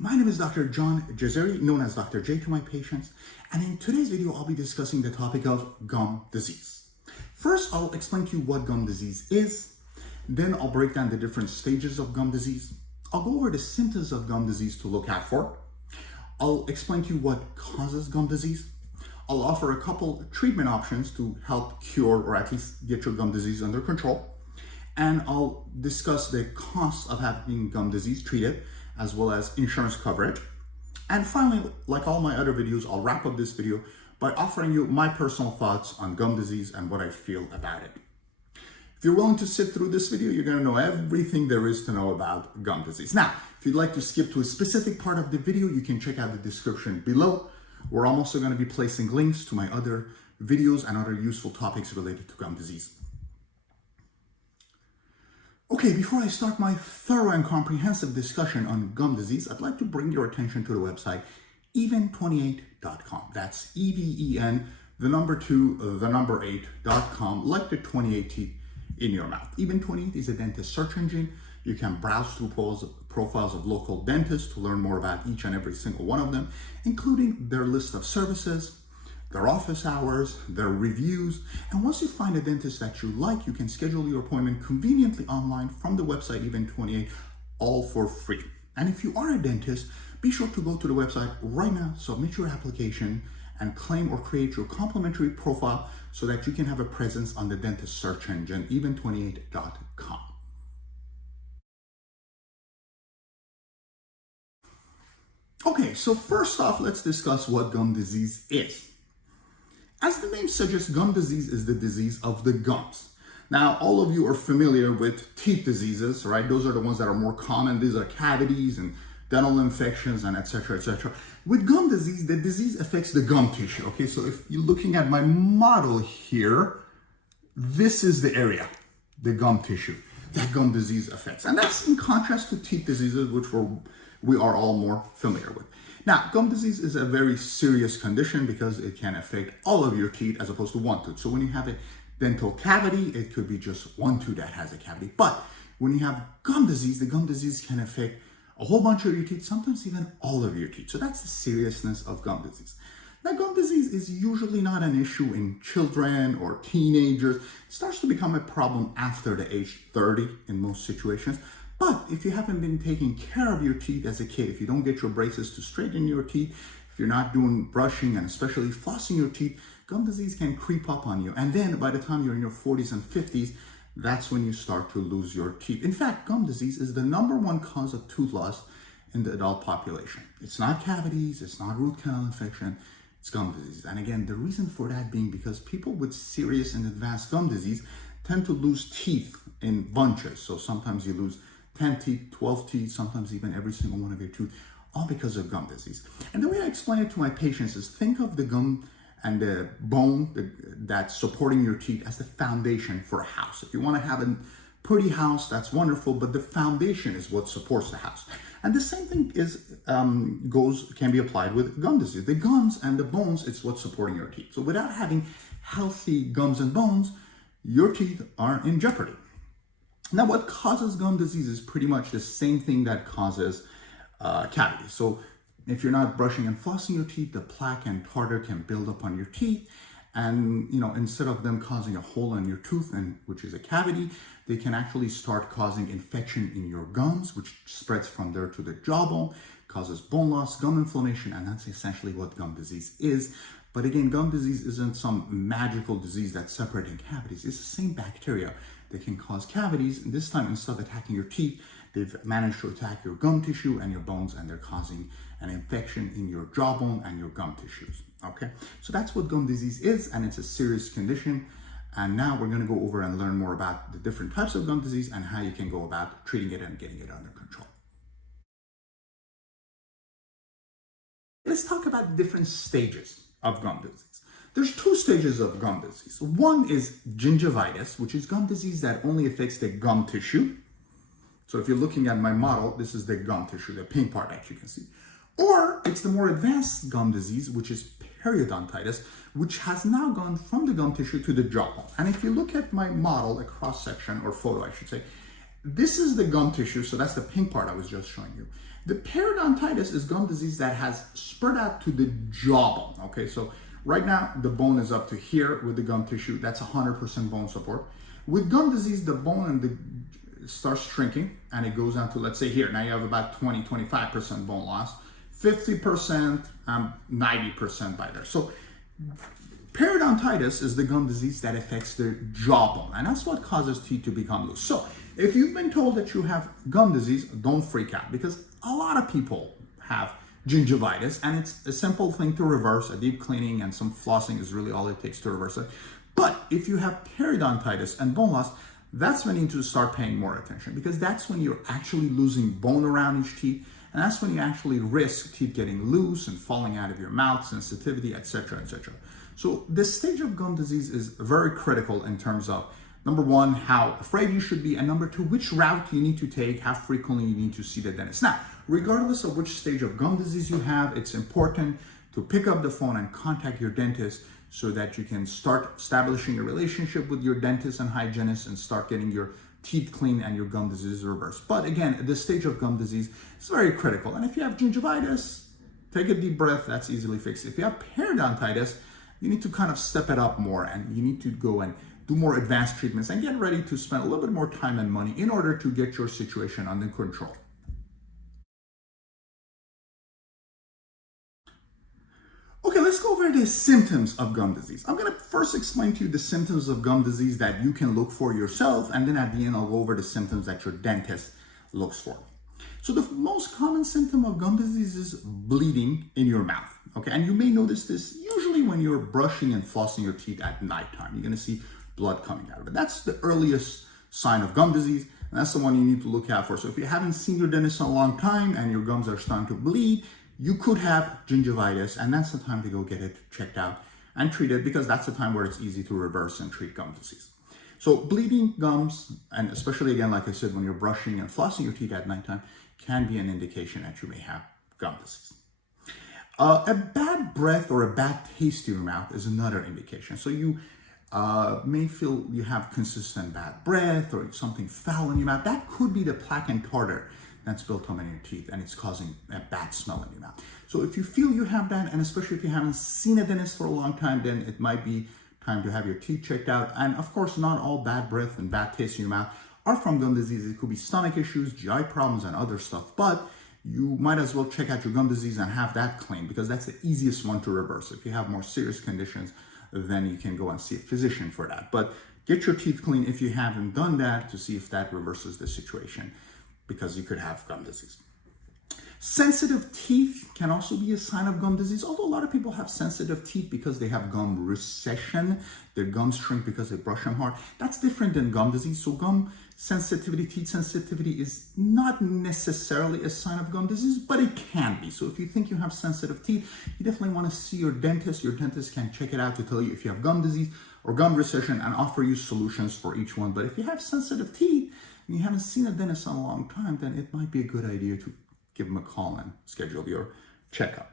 My name is Dr. John Jazeri, known as Dr. J to my patients, and in today's video, I'll be discussing the topic of gum disease. First, I'll explain to you what gum disease is, then I'll break down the different stages of gum disease. I'll go over the symptoms of gum disease to look out for. I'll explain to you what causes gum disease. I'll offer a couple treatment options to help cure or at least get your gum disease under control. And I'll discuss the cost of having gum disease treated, as well as insurance coverage. And finally, like all my other videos, I'll wrap up this video by offering you my personal thoughts on gum disease and what I feel about it. If you're willing to sit through this video, you're gonna know everything there is to know about gum disease. Now, if you'd like to skip to a specific part of the video, you can check out the description below, where I'm also gonna be placing links to my other videos and other useful topics related to gum disease. Okay, before I start my thorough and comprehensive discussion on gum disease, I'd like to bring your attention to the website even28.com. That's EVEN, the number 2, the number 8.com, like the 28 teeth in your mouth. Even28 is a dentist search engine. You can browse through profiles of local dentists to learn more about each and every single one of them, including their list of services, their office hours, their reviews. And once you find a dentist that you like, you can schedule your appointment conveniently online from the website Even28, all for free. And if you are a dentist, be sure to go to the website right now, submit your application, and claim or create your complimentary profile so that you can have a presence on the dentist search engine, even28.com. Okay, so first off, let's discuss what gum disease is. As the name suggests, gum disease is the disease of the gums. Now, all of you are familiar with teeth diseases, right? Those are the ones that are more common. These are cavities and dental infections and etc., etc. With gum disease, the disease affects the gum tissue, okay? So if you're looking at my model here, this is the area, the gum tissue, that gum disease affects. And that's in contrast to teeth diseases, which we are all more familiar with. Now, gum disease is a very serious condition because it can affect all of your teeth as opposed to one tooth. So when you have a dental cavity, it could be just one tooth that has a cavity. But when you have gum disease, the gum disease can affect a whole bunch of your teeth, sometimes even all of your teeth. So that's the seriousness of gum disease. Now, gum disease is usually not an issue in children or teenagers. It starts to become a problem after the age 30 in most situations. But if you haven't been taking care of your teeth as a kid, if you don't get your braces to straighten your teeth, if you're not doing brushing and especially flossing your teeth, gum disease can creep up on you. And then by the time you're in your 40s and 50s, that's when you start to lose your teeth. In fact, gum disease is the #1 cause of tooth loss in the adult population. It's not cavities, it's not root canal infection, it's gum disease. And again, the reason for that being because people with serious and advanced gum disease tend to lose teeth in bunches. So sometimes you lose 10 teeth, 12 teeth, sometimes even every single one of your teeth, all because of gum disease. And the way I explain it to my patients is think of the gum and the bone that's supporting your teeth as the foundation for a house. If you want to have a pretty house, that's wonderful, but the foundation is what supports the house. And the same thing can be applied with gum disease. The gums and the bones, it's what's supporting your teeth. So without having healthy gums and bones, your teeth are in jeopardy. Now, what causes gum disease is pretty much the same thing that causes cavities. So if you're not brushing and flossing your teeth, the plaque and tartar can build up on your teeth. And, instead of them causing a hole in your tooth, which is a cavity, they can actually start causing infection in your gums, which spreads from there to the jawbone, causes bone loss, gum inflammation, and that's essentially what gum disease is. But again, gum disease isn't some magical disease that's separating cavities. It's the same bacteria that can cause cavities. And this time, instead of attacking your teeth, they've managed to attack your gum tissue and your bones, and they're causing an infection in your jawbone and your gum tissues, okay? So that's what gum disease is, and it's a serious condition. And now we're gonna go over and learn more about the different types of gum disease and how you can go about treating it and getting it under control. Let's talk about the different stages of gum disease. There's 2 stages of gum disease. One is gingivitis, which is gum disease that only affects the gum tissue. So if you're looking at my model, this is the gum tissue, the pink part that you can see. Or it's the more advanced gum disease, which is periodontitis, which has now gone from the gum tissue to the jawbone. And if you look at my model, a cross section or photo, I should say, This is the gum tissue, so that's the pink part I was just showing you. The periodontitis is gum disease that has spread out to the jawbone, okay? So right now, the bone is up to here with the gum tissue. That's 100% bone support. With gum disease, the bone and the starts shrinking, and it goes down to, let's say here, now you have about 20-25% bone loss, 50%, 90% by there. So periodontitis is the gum disease that affects the jawbone, and that's what causes teeth to become loose. So if you've been told that you have gum disease, don't freak out, because a lot of people have gingivitis, and it's a simple thing to reverse. A deep cleaning and some flossing is really all it takes to reverse it. But if you have periodontitis and bone loss, that's when you need to start paying more attention, because that's when you're actually losing bone around each teeth, and that's when you actually risk teeth getting loose and falling out of your mouth, sensitivity, etc., etc. So this stage of gum disease is very critical in terms of, number one, how afraid you should be, and number two, which route you need to take, how frequently you need to see the dentist. Now, regardless of which stage of gum disease you have, it's important to pick up the phone and contact your dentist so that you can start establishing a relationship with your dentist and hygienist and start getting your teeth clean and your gum disease reversed. But again, this stage of gum disease is very critical. And if you have gingivitis, take a deep breath, that's easily fixed. If you have periodontitis, you need to kind of step it up more, and you need to go and do more advanced treatments and get ready to spend a little bit more time and money in order to get your situation under control. Okay, let's go over the symptoms of gum disease. I'm going to first explain to you the symptoms of gum disease that you can look for yourself, and then at the end I'll go over the symptoms that your dentist looks for. So the most common symptom of gum disease is bleeding in your mouth, okay? And you may notice this usually when you're brushing and flossing your teeth at nighttime. You're going to see blood coming out of it. That's the earliest sign of gum disease, and that's the one you need to look out for. So if you haven't seen your dentist in a long time and your gums are starting to bleed, you could have gingivitis, and that's the time to go get it checked out and treated, because that's the time where it's easy to reverse and treat gum disease. So bleeding gums, and especially again, like I said, when you're brushing and flossing your teeth at nighttime, can be an indication that you may have gum disease. A bad breath or a bad taste in your mouth is another indication. So you may feel you have consistent bad breath or something foul in your mouth. That could be the plaque and tartar that's built up in your teeth, and it's causing a bad smell in your mouth. So if you feel you have that, and especially if you haven't seen a dentist for a long time, then it might be time to have your teeth checked out. And of course, not all bad breath and bad taste in your mouth are from gum disease. It could be stomach issues, GI problems, and other stuff. But you might as well check out your gum disease and have that clean, because that's the easiest one to reverse. If you have more serious conditions, then you can go and see a physician for that. But get your teeth clean if you haven't done that, to see if that reverses the situation, because you could have gum disease. Sensitive teeth can also be a sign of gum disease, although a lot of people have sensitive teeth because they have gum recession. Their gums shrink because they brush them hard. That's different than gum disease. So gum sensitivity, teeth sensitivity is not necessarily a sign of gum disease, but it can be. So if you think you have sensitive teeth, you definitely want to see your dentist. Your dentist can check it out to tell you if you have gum disease or gum recession and offer you solutions for each one. But if you have sensitive teeth and you haven't seen a dentist in a long time, then it might be a good idea to give them a call and schedule your checkup.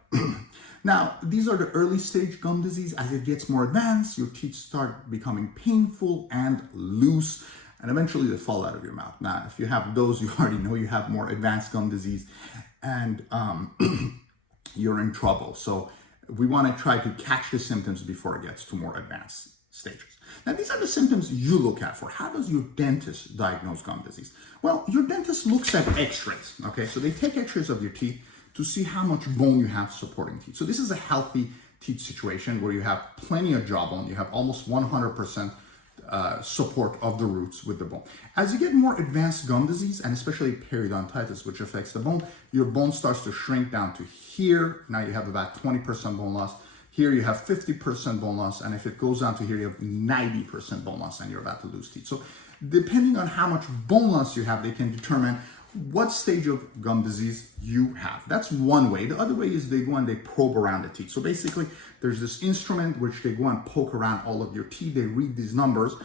Now, these are the early stage gum disease. As it gets more advanced, your teeth start becoming painful and loose, and eventually they fall out of your mouth. Now, if you have those, you already know you have more advanced gum disease, and you're in trouble. So we want to try to catch the symptoms before it gets to more advanced stages. Now, these are the symptoms you look at for. How does your dentist diagnose gum disease? Well, your dentist looks at x-rays, okay? So they take x-rays of your teeth to see how much bone you have supporting teeth. So this is a healthy teeth situation where you have plenty of jawbone. You have almost 100% support of the roots with the bone. As you get more advanced gum disease, and especially periodontitis, which affects the bone, your bone starts to shrink down to here. Now you have about 20% bone loss. Here you have 50% bone loss, and if it goes down to here, you have 90% bone loss, and you're about to lose teeth. So depending on how much bone loss you have, they can determine what stage of gum disease you have. That's one way. The other way is they go and they probe around the teeth. So basically, there's this instrument which they go and poke around all of your teeth. They read these numbers,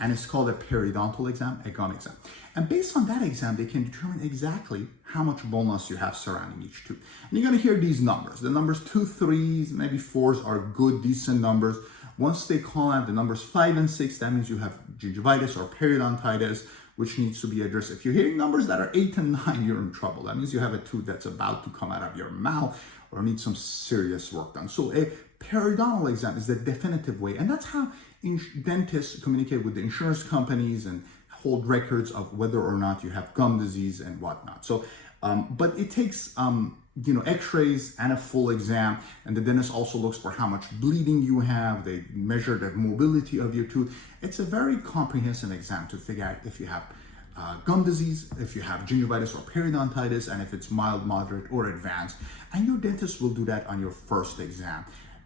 and it's called a periodontal exam, a gum exam. And based on that exam, they can determine exactly how much bone loss you have surrounding each tooth. And you're gonna hear these numbers. The numbers 2, 3s, maybe 4s are good, decent numbers. Once they call out the numbers 5 and 6, that means you have gingivitis or periodontitis. which needs to be addressed. If you're hearing numbers that are 8 and 9, you're in trouble. That means you have a tooth that's about to come out of your mouth or needs some serious work done. So a periodontal exam is the definitive way, and that's how dentists communicate with the insurance companies and hold records of whether or not you have gum disease and whatnot. So, but it takes x-rays and a full exam, and the dentist also looks for how much bleeding you have. They measure the mobility of your tooth. It's a very comprehensive exam to figure out if you have gum disease, if you have gingivitis or periodontitis, and if it's mild, moderate, or advanced. And your dentist will do that on your first exam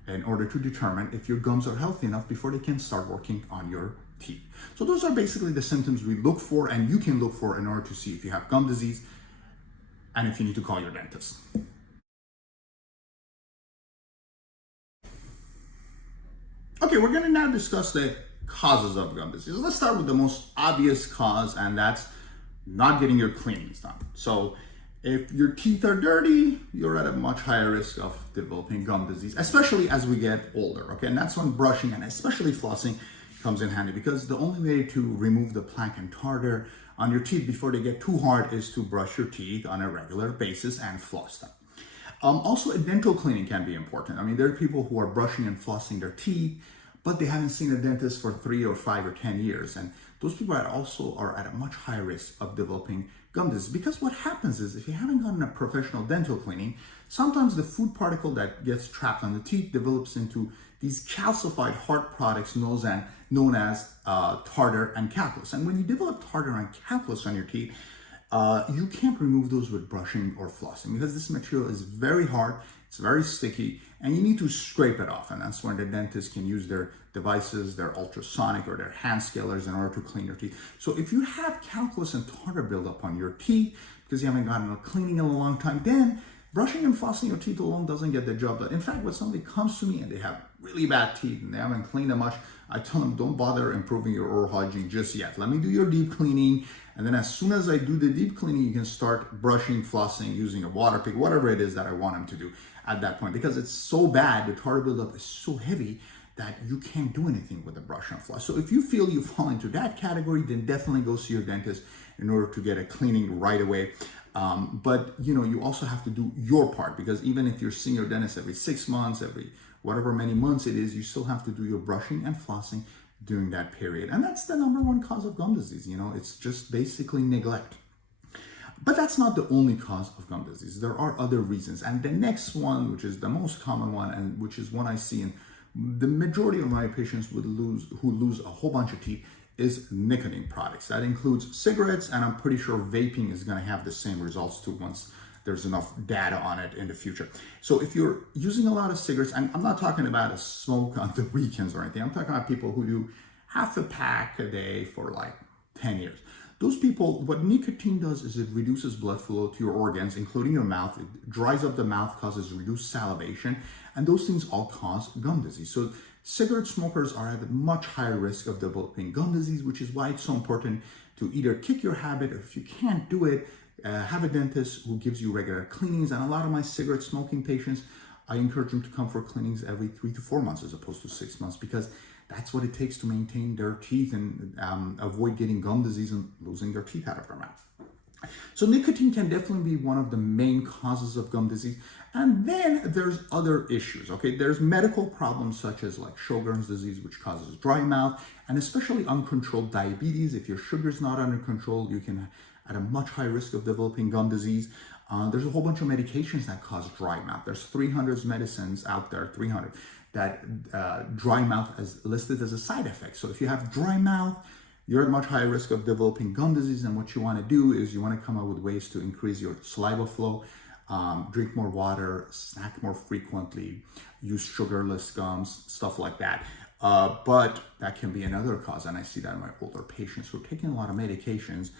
in order to determine if your gums are healthy enough before they can start working on your teeth. So those are basically the symptoms we look for and you can look for in order to see if you have gum disease and if you need to call your dentist. Okay, we're going to now discuss the causes of gum disease. Let's start with the most obvious cause, and that's not getting your cleanings done. So if your teeth are dirty, you're at a much higher risk of developing gum disease, especially as we get older, okay? And that's when brushing and especially flossing comes in handy, because the only way to remove the plaque and tartar on your teeth before they get too hard is to brush your teeth on a regular basis and floss them. Also, a dental cleaning can be important. I mean, there are people who are brushing and flossing their teeth, but they haven't seen a dentist for 3 or 5 or 10 years. And those people also are at a much higher risk of developing gum disease. Because what happens is, if you haven't gotten a professional dental cleaning, sometimes the food particle that gets trapped on the teeth develops into these calcified hard products known as tartar and calculus. And when you develop tartar and calculus on your teeth, you can't remove those with brushing or flossing, because this material is very hard, it's very sticky, and you need to scrape it off. And that's when the dentist can use their devices, their ultrasonic or their hand scalers in order to clean your teeth. So if you have calculus and tartar buildup on your teeth because you haven't gotten a cleaning in a long time, then brushing and flossing your teeth alone doesn't get the job done. In fact, when somebody comes to me and they have really bad teeth and they haven't cleaned them much, I tell them, don't bother improving your oral hygiene just yet. Let me do your deep cleaning. And then as soon as I do the deep cleaning, you can start brushing, flossing, using a water pick, whatever it is that I want them to do at that point. Because it's so bad, the tartar buildup is so heavy that you can't do anything with the brush and floss. So if you feel you fall into that category, then definitely go see your dentist in order to get a cleaning right away. But you also have to do your part, because even if you're seeing your dentist every 6 months, every whatever many months it is, you still have to do your brushing and flossing during that period. And that's the #1 cause of gum disease. It's just basically neglect. But that's not the only cause of gum disease. There are other reasons. And the next one, which is the most common one, and which is one I see in the majority of my patients who lose a whole bunch of teeth, is nicotine products. That includes cigarettes, and I'm pretty sure vaping is going to have the same results too once there's enough data on it in the future. So if you're using a lot of cigarettes, and I'm not talking about a smoke on the weekends or anything, I'm talking about people who do half a pack a day for like 10 years. Those people, what nicotine does is it reduces blood flow to your organs, including your mouth. It dries up the mouth, causes reduced salivation, and those things all cause gum disease. So cigarette smokers are at a much higher risk of developing gum disease, which is why it's so important to either kick your habit, or if you can't do it, have a dentist who gives you regular cleanings. And a lot of my cigarette smoking patients, I encourage them to come for cleanings every 3 to 4 months as opposed to 6 months, because that's what it takes to maintain their teeth and avoid getting gum disease and losing their teeth out of their mouth. So nicotine can definitely be one of the main causes of gum disease. And then there's other issues, okay? There's medical problems such as like Sjogren's disease, which causes dry mouth, and especially uncontrolled diabetes. If your sugar's not under control, you can at a much higher risk of developing gum disease. There's a whole bunch of medications that cause dry mouth. There's 300 medicines out there, 300, that dry mouth is listed as a side effect. So if you have dry mouth, you're at much higher risk of developing gum disease. And what you want to do is you want to come up with ways to increase your saliva flow, drink more water, snack more frequently, use sugarless gums, stuff like that. But that can be another cause. And I see that in my older patients who are taking a lot of medications,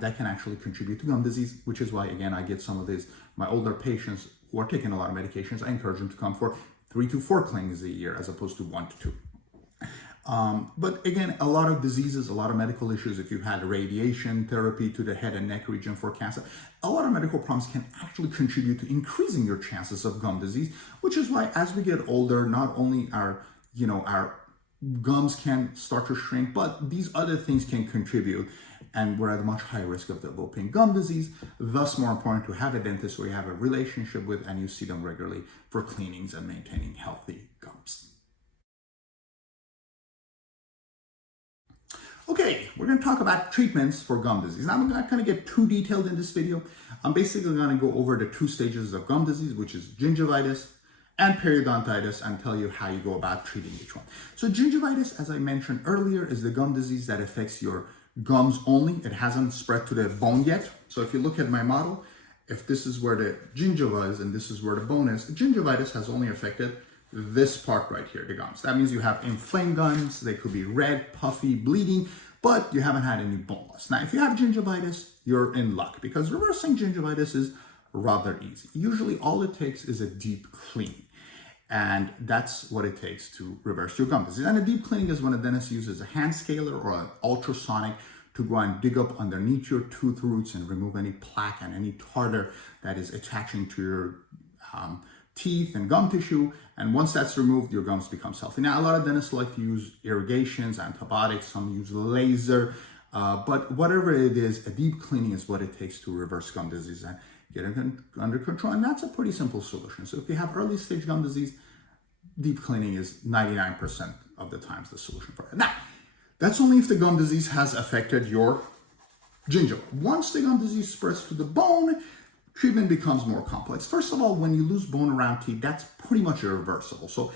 that can actually contribute to gum disease, which is why, again, I get some of these, my older patients who are taking a lot of medications, I encourage them to come for 3 to 4 cleanings a year as opposed to 1 to 2. But again, a lot of diseases, a lot of medical issues, if you've had radiation therapy to the head and neck region for cancer, a lot of medical problems can actually contribute to increasing your chances of gum disease, which is why as we get older, not only our gums can start to shrink, but these other things can contribute. and we're at a much higher risk of developing gum disease. Thus, more important to have a dentist who you have a relationship with and you see them regularly for cleanings and maintaining healthy gums. Okay, we're going to talk about treatments for gum disease. Now, I'm not going to get too detailed in this video. I'm basically going to go over the two stages of gum disease, which is gingivitis and periodontitis, and tell you how you go about treating each one. So gingivitis, as I mentioned earlier, is the gum disease that affects your gums only. It hasn't spread to the bone yet. So if you look at my model, if this is where the gingiva is and this is where the bone is, gingivitis has only affected this part right here, the gums. That means you have inflamed gums. They could be red, puffy, bleeding, but you haven't had any bone loss. Now, if you have gingivitis, you're in luck because reversing gingivitis is rather easy. Usually all it takes is a deep clean. And that's what it takes to reverse your gum disease. And a deep cleaning is when a dentist uses a hand scaler or an ultrasonic to go and dig up underneath your tooth roots and remove any plaque and any tartar that is attaching to your teeth and gum tissue. And once that's removed, your gums become healthy. Now, a lot of dentists like to use irrigations, antibiotics, some use laser, but whatever it is, a deep cleaning is what it takes to reverse gum disease and get it under control. And that's a pretty simple solution. So if you have early stage gum disease, deep cleaning is 99% of the times the solution for it. Now, that's only if the gum disease has affected your gingiva. Once the gum disease spreads to the bone, treatment becomes more complex. First of all, when you lose bone around teeth, that's pretty much irreversible. So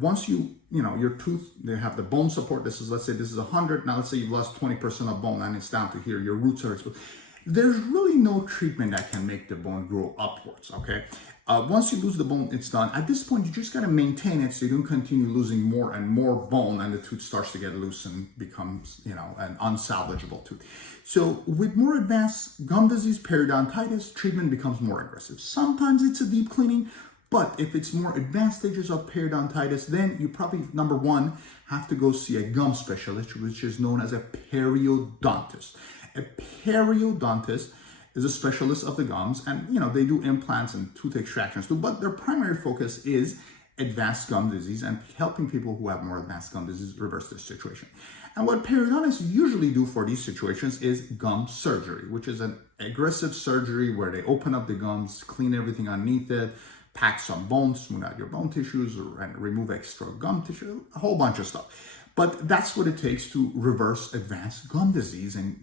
once your tooth, they have the bone support. Let's say this is 100. Now let's say you've lost 20% of bone and it's down to here. Your roots are exposed. There's really no treatment that can make the bone grow upwards, okay? Once you lose the bone, it's done. At this point, you just gotta maintain it so you don't continue losing more and more bone and the tooth starts to get loose and becomes, an unsalvageable tooth. So with more advanced gum disease, periodontitis, treatment becomes more aggressive. Sometimes it's a deep cleaning, but if it's more advanced stages of periodontitis, then you probably, number one, have to go see a gum specialist, which is known as a periodontist. A periodontist is a specialist of the gums, and they do implants and tooth extractions too, but their primary focus is advanced gum disease and helping people who have more advanced gum disease reverse this situation. And what periodontists usually do for these situations is gum surgery, which is an aggressive surgery where they open up the gums, clean everything underneath it, pack some bones, smooth out your bone tissues, and remove extra gum tissue, a whole bunch of stuff. But that's what it takes to reverse advanced gum disease and,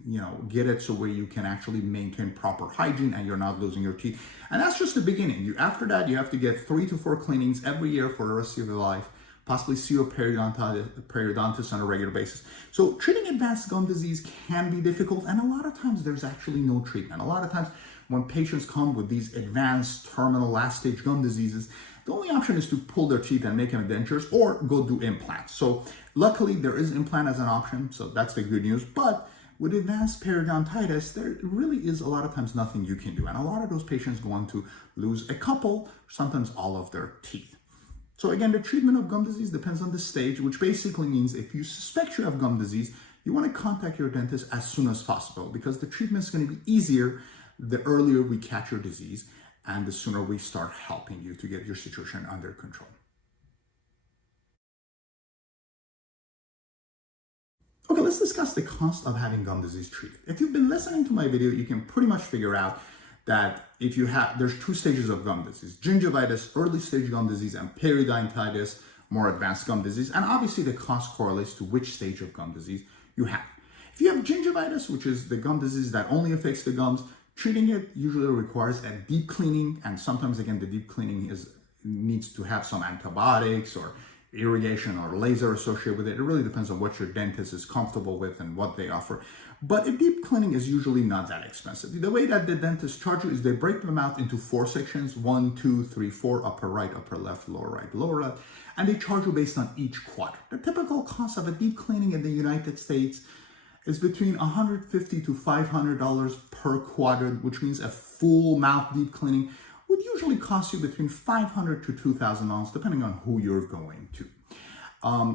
get it so where you can actually maintain proper hygiene and you're not losing your teeth. And that's just the beginning. After that, you have to get 3 to 4 cleanings every year for the rest of your life, possibly see a periodontist on a regular basis. So treating advanced gum disease can be difficult, and a lot of times there's actually no treatment. A lot of times when patients come with these advanced terminal last stage gum diseases, the only option is to pull their teeth and make them dentures or go do implants. So luckily there is implant as an option, so that's the good news. But with advanced periodontitis, there really is a lot of times nothing you can do. And a lot of those patients go on to lose a couple, sometimes all of their teeth. So again, the treatment of gum disease depends on the stage, which basically means if you suspect you have gum disease, you want to contact your dentist as soon as possible because the treatment is going to be easier the earlier we catch your disease and the sooner we start helping you to get your situation under control. Okay, let's discuss the cost of having gum disease treated. If you've been listening to my video, you can pretty much figure out that there's 2 stages of gum disease: gingivitis, early stage gum disease, and periodontitis, more advanced gum disease. And obviously the cost correlates to which stage of gum disease you have. If you have gingivitis, which is the gum disease that only affects the gums, treating it usually requires a deep cleaning, and sometimes again the deep cleaning needs to have some antibiotics or irrigation or laser associated with it. It really depends on what your dentist is comfortable with and what they offer. But a deep cleaning is usually not that expensive. The way that the dentists charge you is they break the mouth into 4 sections: 1, 2, 3, 4, upper right, upper left, lower right, lower left, and they charge you based on each quadrant. The typical cost of a deep cleaning in the United States is between $150 to $500 per quadrant, which means a full mouth deep cleaning would usually cost you between $500 to $2,000, depending on who you're going to.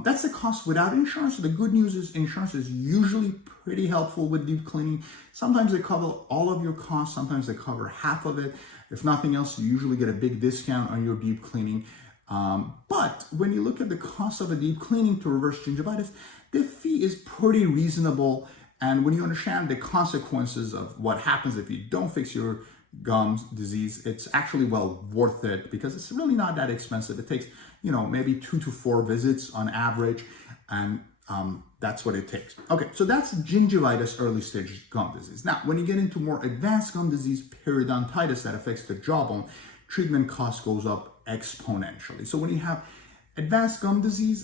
That's the cost without insurance. The good news is insurance is usually pretty helpful with deep cleaning. Sometimes they cover all of your costs. Sometimes they cover half of it. If nothing else, you usually get a big discount on your deep cleaning. But when you look at the cost of a deep cleaning to reverse gingivitis, the fee is pretty reasonable And when you understand the consequences of what happens if you don't fix your gums disease, it's actually well worth it because it's really not that expensive. It takes, maybe 2 to 4 visits on average, and that's what it takes. Okay, so that's gingivitis, early stage gum disease. Now, when you get into more advanced gum disease, periodontitis that affects the jawbone, treatment cost goes up exponentially. So when you have advanced gum disease,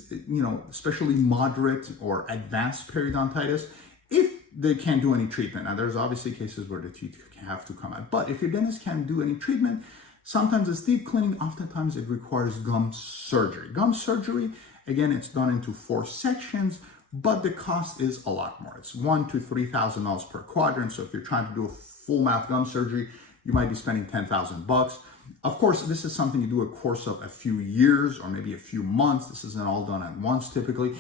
especially moderate or advanced periodontitis, if they can't do any treatment, now there's obviously cases where the teeth have to come out, but if your dentist can't do any treatment, sometimes it's deep cleaning, oftentimes it requires gum surgery. Gum surgery, again, it's done into 4 sections, but the cost is a lot more. It's $1,000 to $3,000 per quadrant. So if you're trying to do a full mouth gum surgery, you might be spending $10,000. Of course, this is something you do a course of a few years or maybe a few months. This isn't all done at once typically.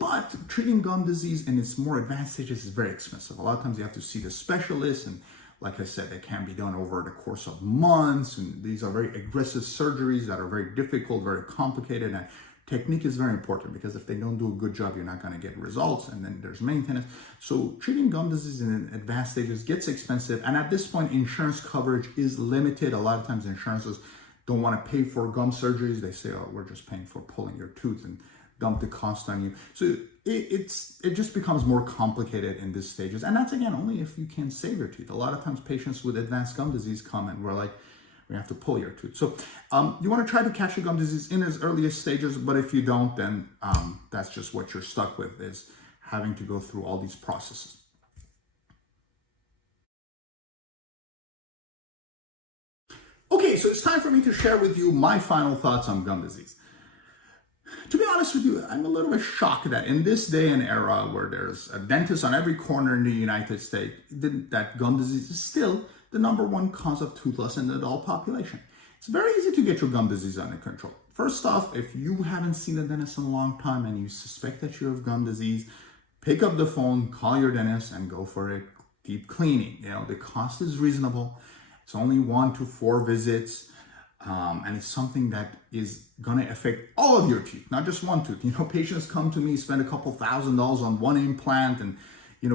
But treating gum disease in its more advanced stages is very expensive. A lot of times you have to see the specialist, and like I said, it can be done over the course of months, and these are very aggressive surgeries that are very difficult, very complicated, and technique is very important because if they don't do a good job, you're not going to get results, and then there's maintenance. So treating gum disease in advanced stages gets expensive, and at this point, insurance coverage is limited. A lot of times insurances don't want to pay for gum surgeries. They say, oh, we're just paying for pulling your tooth and dump the cost on you. So it just becomes more complicated in these stages. And that's, again, only if you can save your teeth. A lot of times patients with advanced gum disease come and we're like, we have to pull your tooth. So you want to try to catch the gum disease in its earliest stages, but if you don't, then that's just what you're stuck with, is having to go through all these processes. Okay, so it's time for me to share with you my final thoughts on gum disease. To be honest with you, I'm a little bit shocked that in this day and era where there's a dentist on every corner in the United States, that gum disease is still the #1 cause of toothless in the adult population. It's very easy to get your gum disease under control. First off, if you haven't seen a dentist in a long time and you suspect that you have gum disease, pick up the phone, call your dentist, and go for a deep cleaning. The cost is reasonable. It's only 1 to 4 visits. And it's something that is going to affect all of your teeth, not just one tooth. Patients come to me, spend a couple $1,000s on one implant, and,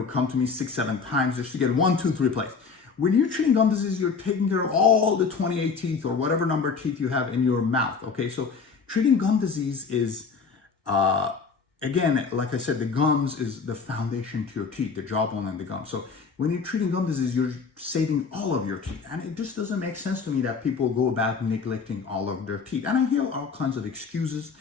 come to me 6-7 times just to get one tooth replaced. When you're treating gum disease, you're taking care of all the 28 teeth or whatever number of teeth you have in your mouth. Okay, so treating gum disease is, again, like I said, the gums is the foundation to your teeth, the jawbone and the gums. So when you're treating gum disease, you're saving all of your teeth. And it just doesn't make sense to me that people go about neglecting all of their teeth. And I hear all kinds of excuses.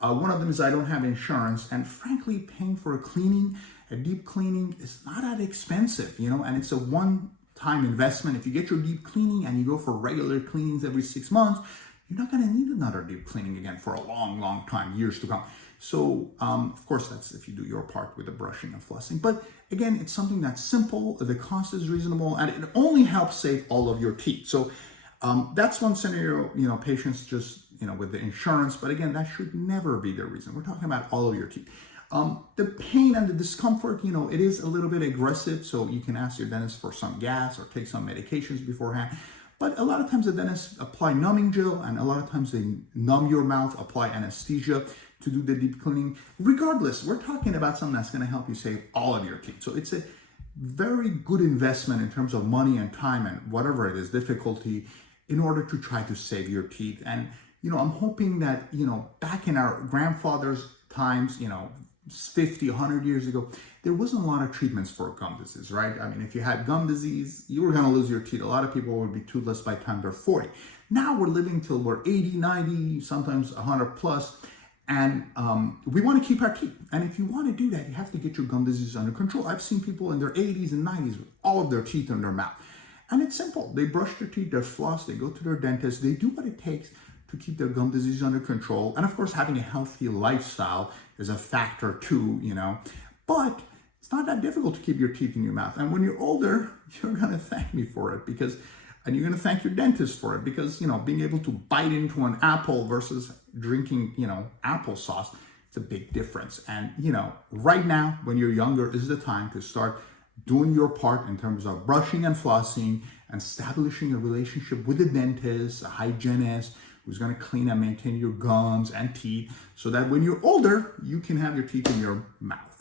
One of them is I don't have insurance. And frankly, paying for a deep cleaning is not that expensive, and it's a one-time investment. If you get your deep cleaning and you go for regular cleanings every 6 months, you're not going to need another deep cleaning again for a long, long time, years to come. So, of course, that's if you do your part with the brushing and flossing. But again, it's something that's simple, the cost is reasonable, and it only helps save all of your teeth. So that's one scenario, patients just, with the insurance. But again, that should never be the reason. We're talking about all of your teeth. The pain and the discomfort, it is a little bit aggressive. So you can ask your dentist for some gas or take some medications beforehand. But a lot of times the dentists apply numbing gel, and a lot of times they numb your mouth, apply anesthesia to do the deep cleaning. Regardless, we're talking about something that's going to help you save all of your teeth. So it's a very good investment in terms of money and time and whatever it is, difficulty, in order to try to save your teeth. And, I'm hoping that, back in our grandfather's times, 50, 100 years ago, there wasn't a lot of treatments for gum disease, right? I mean, if you had gum disease, you were going to lose your teeth. A lot of people would be toothless by the time they're 40. Now we're living till we're 80, 90, sometimes 100 plus. And we want to keep our teeth. And if you want to do that, you have to get your gum disease under control. I've seen people in their 80s and 90s with all of their teeth in their mouth. And it's simple. They brush their teeth, they floss, they go to their dentist, they do what it takes to keep their gum disease under control. And of course, having a healthy lifestyle is a factor too, But it's not that difficult to keep your teeth in your mouth. And when you're older, you're going to thank me for it and you're going to thank your dentist for it because, being able to bite into an apple versus drinking, applesauce, it's a big difference. And, right now, when you're younger, is the time to start doing your part in terms of brushing and flossing and establishing a relationship with a dentist, a hygienist, who's going to clean and maintain your gums and teeth so that when you're older, you can have your teeth in your mouth.